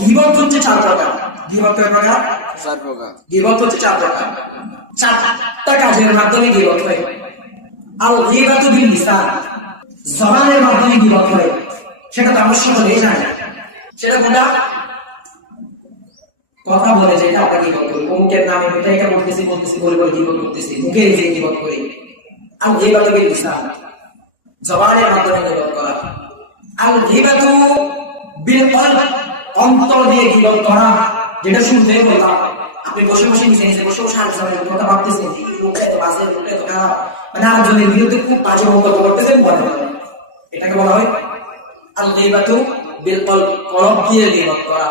গীবত হচ্ছে 4 প্রকার। গীবত কয় প্রকার? 4 প্রকার। গীবত হচ্ছে 4 প্রকার। 4টা কাজের মাধ্যমে গীবত হয়। আল গীবাতু বিল লিসান, জবানের মাধ্যমে গীবত হয়। সেটা তো আমরা সকলেই জানি। সেটা কোনটা? কথা বলে যে এটা আমরা গীবত করি, অমুকের নামে এটা বলতেছি বলে গীবত করতেছি, মুখে যে গীবত করি। আল গীবাতু বিল লিসান, জবানের মাধ্যমে গীবত করা। আল গীবাতু বিল কলব, অন্তর দিয়ে গীবত করা। যেটা শুনতে বললাম, আপনি বসে বসে নিচে বসে আলোচনার কথা ভাবতেছেন, লোকটা এত বাজে, লোকটা এত খারাপ, মানে আরেকজনের বিরুদ্ধে খুব বাজে মন্তব্য করতেছেন, বলে এটাকে বলা হয় আল গীবাতু বিল কলব, কলব দিয়ে গীবত করা।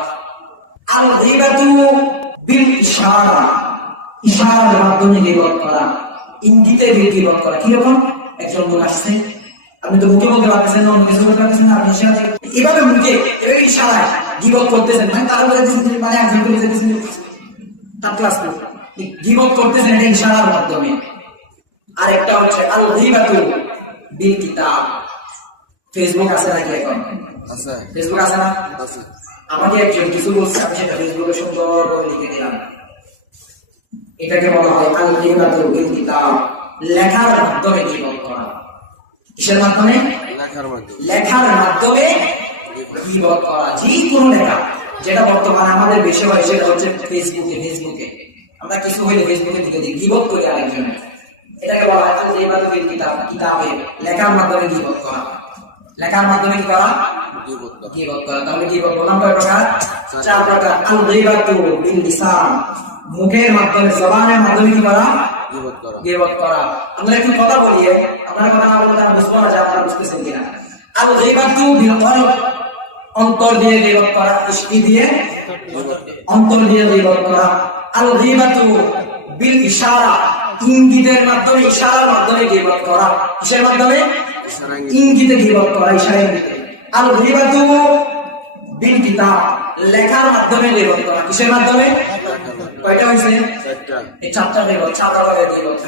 আল গীবাতু বিল ইশারা, ইশারার মাধ্যমে গীবত করা, ইঙ্গিতে গীবত করা। কিরকম? একজন লোক আসছে, আপনি তো মুখে বলতে পারতেছেন না, অন্য কিছু বলতে পারতেছেন না, আপনি এভাবে মুখে এভাবে ইশারায় গীবত করতেছেন, মানে তারা বলতেছেন, মানে একজন করে যেতেছেন তার ক্লাস গীবত করতেছেন, এটা ইশারার মাধ্যমে। আরেকটা হচ্ছে আল গীবাতু বিল কিতাব। ফেসবুক আছে নাকি এখন? আছে। ফেসবুক আছে না? আছে। আমাকে একজন কিছু বলছে, আমি সেটা ফেসবুকে সুন্দর করে লিখে দিলাম। এটাকে বলা হয় আল গীবাতু বিল কিতাব, লেখার মাধ্যমে গীবত করা। কিসের মাধ্যমে? লেখার মাধ্যমে। লেখার মাধ্যমে গীবত করা। যে কোনো লেখা, যেটা বর্তমানে আমাদের বেশি হয় সেটা হচ্ছে ফেসবুকে আমরা কিছু হইলে ফেসবুকে দিকে দিই, গীবত করি আরেকজনের। এটাকে বলা হয় আল গীবাতু বিল কিতাব, কিতাবে লেখার মাধ্যমে গীবত করা। লেখার মাধ্যমে কি করা? গীবত করা। তাহলে গীবত বললাম কয় প্রকার? 4 প্রকার। আল গীবাতু বিল লিসান, মুখের মাধ্যমে, জবানের মাধ্যমে কি করা? গীবত করা। আমরা একটু কথা বলি, আপনারা কথা না বললে আমরা বুঝবো না যে আপনারা বুঝতেছেন কিনা। আল গীবাতু বিল কলব, অন্তর দিয়ে গীবত করা, ইশকি দিয়ে, অন্তর দিয়ে গীবত করা। আল গীবাতু বিল ইশারা, ইঙ্গিতের মাধ্যমে, ইশারার মাধ্যমে গীবত করা। কিসের মাধ্যমে? ইঙ্গিতে গীবত করা, ইশারা ইঙ্গিতে। আল গীবাতু বিল কিতাব, লেখার মাধ্যমে গীবত করা। কিসের মাধ্যমে? কয়টা হয়েছে? 4টা। এই 4টা গীবত, 4টা গীবত।